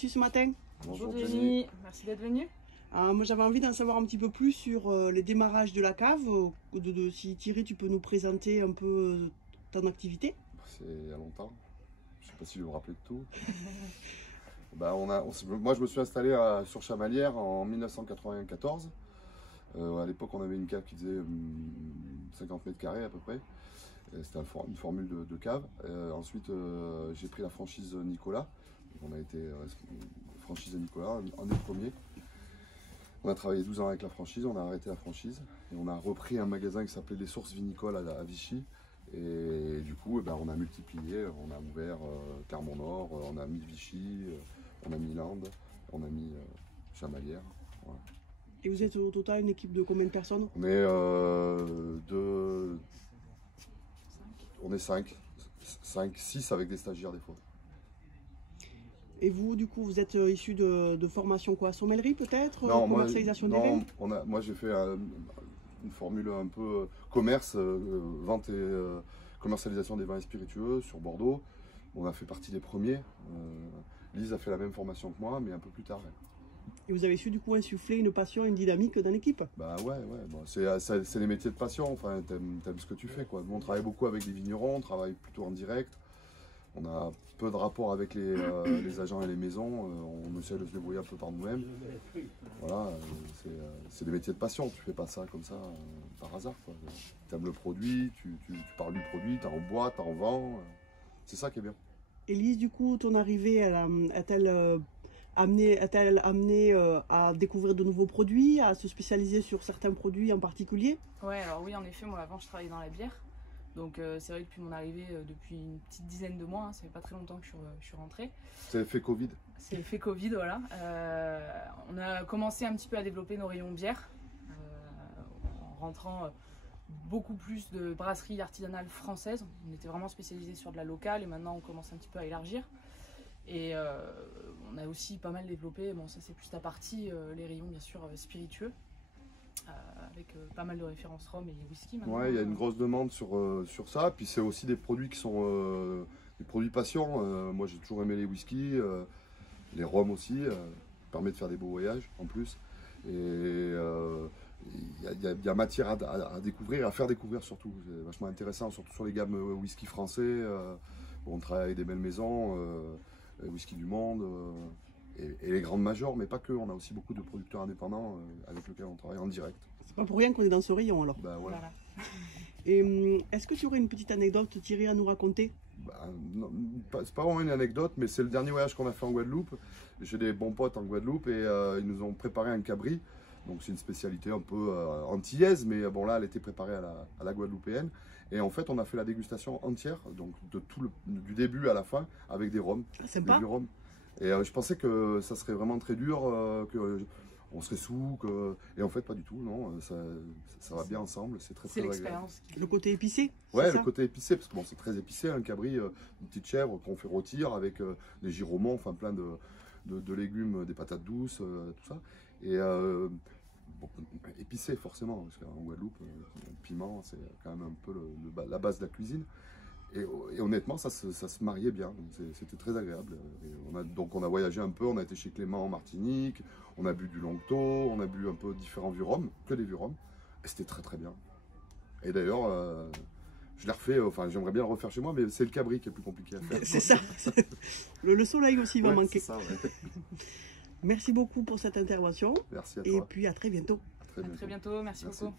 reçu ce matin. Bonjour Jenny, merci d'être venue. Moi j'avais envie d'en savoir un petit peu plus sur les démarrages de la cave. Si Thierry, tu peux nous présenter un peu ton activité. C'est il y a longtemps, je ne sais pas si je vais me rappeler de tout. Moi je me suis installé sur Chamalières en 1994. À l'époque on avait une cave qui faisait 50 mètres carrés à peu près. C'était une formule de cave. Ensuite j'ai pris la franchise Nicolas. On a été franchise de Nicolas, un des premiers. On a travaillé 12 ans avec la franchise, on a arrêté la franchise et on a repris un magasin qui s'appelait Les Sources Vinicoles à Vichy. Et du coup, on a multiplié, on a ouvert Clermont-Nord, on a mis Vichy, on a mis Landes, on a mis Chamalières. Voilà. Et vous êtes au total une équipe de combien de personnes? On est on est 5, 6 avec des stagiaires des fois. Et vous, du coup, vous êtes issu de formation quoi? Sommellerie peut-être? Non, commercialisation des vins? Moi j'ai fait une formule un peu commerce, vente et commercialisation des vins et spiritueux sur Bordeaux. On a fait partie des premiers. Lise a fait la même formation que moi, mais un peu plus tard. Et vous avez su du coup insuffler une passion, une dynamique dans l'équipe? Bah ouais, bon, c'est les métiers de passion, enfin, t'aimes ce que tu fais quoi. Nous on travaille beaucoup avec les vignerons, on travaille plutôt en direct. On a peu de rapport avec les agents et les maisons, on essaie de se débrouiller un peu par nous-mêmes. Voilà, c'est des métiers de passion, tu fais pas ça comme ça par hasard. Tu aimes le produit, tu parles du produit, tu en bois, tu en vends, c'est ça qui est bien. Élise, du coup, ton arrivée, a-t-elle amené à découvrir de nouveaux produits, à se spécialiser sur certains produits en particulier? Ouais, alors oui, en effet, moi avant je travaillais dans la bière. Donc c'est vrai que depuis mon arrivée, depuis une petite dizaine de mois, ça fait pas très longtemps que je suis rentrée. C'est l'effet Covid. C'est l'effet Covid, voilà. On a commencé un petit peu à développer nos rayons bière, en rentrant beaucoup plus de brasseries artisanales françaises. On était vraiment spécialisé sur de la locale et maintenant on commence un petit peu à élargir. Et on a aussi pas mal développé, bon ça c'est plus la partie, les rayons bien sûr spiritueux. Avec pas mal de références rhum et whisky maintenant. Ouais, il y a une grosse demande sur ça. Puis c'est aussi des produits qui sont des produits passion. Moi j'ai toujours aimé les whiskies, les rhums aussi. Permet de faire des beaux voyages en plus. Et il y a matière à découvrir, à faire découvrir surtout. C'est vachement intéressant, surtout sur les gammes whisky français. On travaille avec des belles maisons, Whisky du Monde. Et les grandes majors, mais pas que, on a aussi beaucoup de producteurs indépendants avec lesquels on travaille en direct. C'est pas pour rien qu'on est dans ce rayon alors. Bah, voilà. Et est-ce que tu aurais une petite anecdote, Thierry, à nous raconter? C'est pas vraiment une anecdote, mais c'est le dernier voyage qu'on a fait en Guadeloupe. J'ai des bons potes en Guadeloupe et ils nous ont préparé un cabri. Donc c'est une spécialité un peu antillaise, mais bon là elle était préparée à la guadeloupéenne. Et en fait on a fait la dégustation entière, donc du début à la fin, avec des rhums. Sympa. Des rhums. Et je pensais que ça serait vraiment très dur, qu'on serait sous, et en fait pas du tout, non, ça va bien ensemble, c'est très agréable. C'est l'expérience. Le côté épicé? Ouais, le côté épicé, parce que bon, c'est très épicé, un cabri, une petite chèvre qu'on fait rôtir avec des giromons, enfin plein de légumes, des patates douces, tout ça. Et bon, épicé forcément, parce qu'en Guadeloupe, le piment c'est quand même un peu la base de la cuisine. Et honnêtement, ça se mariait bien, c'était très agréable. Donc on a voyagé un peu, on a été chez Clément en Martinique, on a bu du Longto, on a bu un peu différents vieux rhums, que des vieux rhums, et c'était très bien. Et d'ailleurs, je l'ai refait, enfin j'aimerais bien le refaire chez moi, mais c'est le cabri qui est plus compliqué à faire. C'est ça, le soleil aussi va manquer. Ça, ouais. Merci beaucoup pour cette intervention. Merci à toi. Et puis à très bientôt. À très bientôt, merci beaucoup.